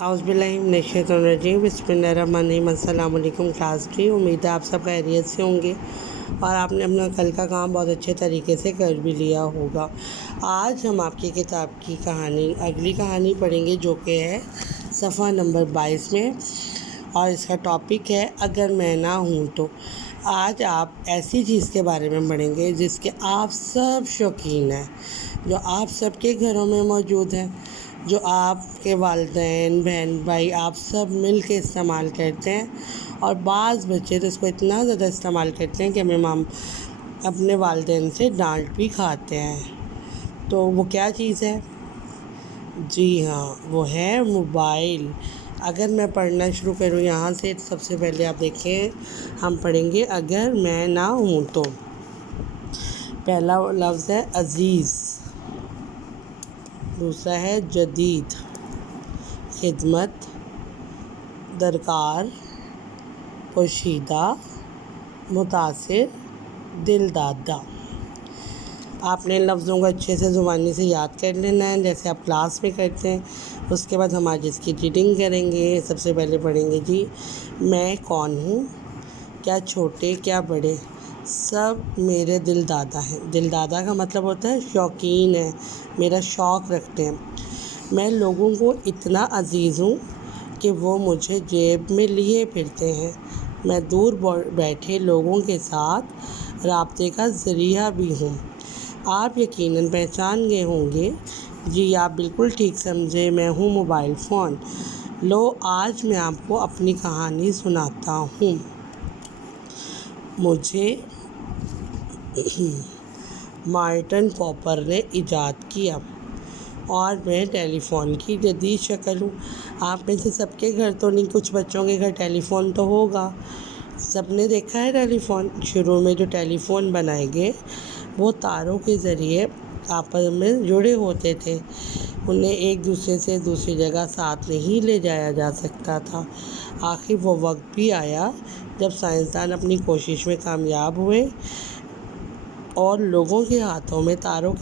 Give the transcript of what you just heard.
اعوذ باللہ من الشیطان الرجیم بسم اللہ الرحمن الرحیم السلام علیکم کلاس 3۔ امید ہے آپ سب خیریت سے ہوں گے اور آپ نے اپنا کل کا کام بہت اچھے طریقے سے کر بھی لیا ہوگا۔ آج ہم آپ کی کتاب کی اگلی کہانی پڑھیں گے جو کہ ہے صفحہ نمبر 22 میں، اور اس کا ٹاپک ہے اگر میں نہ ہوں تو۔ آج آپ ایسی چیز کے بارے میں پڑھیں گے جس کے آپ سب شوقین ہیں، جو آپ سب کے گھروں میں موجود ہیں، جو آپ کے والدین بہن بھائی آپ سب مل کے استعمال کرتے ہیں، اور بعض بچے تو اس کو اتنا زیادہ استعمال کرتے ہیں کہ اپنے والدین سے ڈانٹ بھی کھاتے ہیں۔ تو وہ کیا چیز ہے؟ جی ہاں، وہ ہے موبائل۔ اگر میں پڑھنا شروع کروں یہاں سے، سب سے پہلے آپ دیکھیں ہم پڑھیں گے اگر میں نہ ہوں تو۔ پہلا لفظ ہے عزیز، دوسرا ہے جدید، خدمت، درکار، پوشیدہ، متاثر، دل دادا۔ آپ نے لفظوں کو اچھے سے زبانی سے یاد کر لینا ہے جیسے آپ کلاس میں کرتے ہیں۔ اس کے بعد ہم آج اس کی ریڈنگ کریں گے۔ سب سے پہلے پڑھیں گے جی، میں کون ہوں، کیا چھوٹے کیا بڑے سب میرے دل دادا ہیں۔ دل دادا کا مطلب ہوتا ہے شوقین ہے، میرا شوق رکھتے ہیں۔ میں لوگوں کو اتنا عزیز ہوں کہ وہ مجھے جیب میں لیے پھرتے ہیں۔ میں دور بیٹھے لوگوں کے ساتھ رابطے کا ذریعہ بھی ہوں۔ آپ یقیناً پہچان گئے ہوں گے، جی آپ بالکل ٹھیک سمجھے، میں ہوں موبائل فون۔ لو آج میں آپ کو اپنی کہانی سناتا ہوں۔ مجھے مارٹن کوپر نے ایجاد کیا اور میں ٹیلی فون کی جدید شکل ہوں۔ آپ میں سے سب کے گھر تو نہیں، کچھ بچوں کے گھر ٹیلی فون تو ہوگا۔ سب نے دیکھا ہے ٹیلی فون۔ شروع میں جو ٹیلی فون بنائے گئے وہ تاروں کے ذریعے آپس میں جڑے ہوتے تھے، انہیں ایک دوسرے سے دوسری جگہ ساتھ نہیں لے جایا جا سکتا تھا۔ آخر وہ وقت بھی آیا جب سائنسدان اپنی کوشش میں کامیاب ہوئے اور لوگوں کے ہاتھوں میں تاروں کے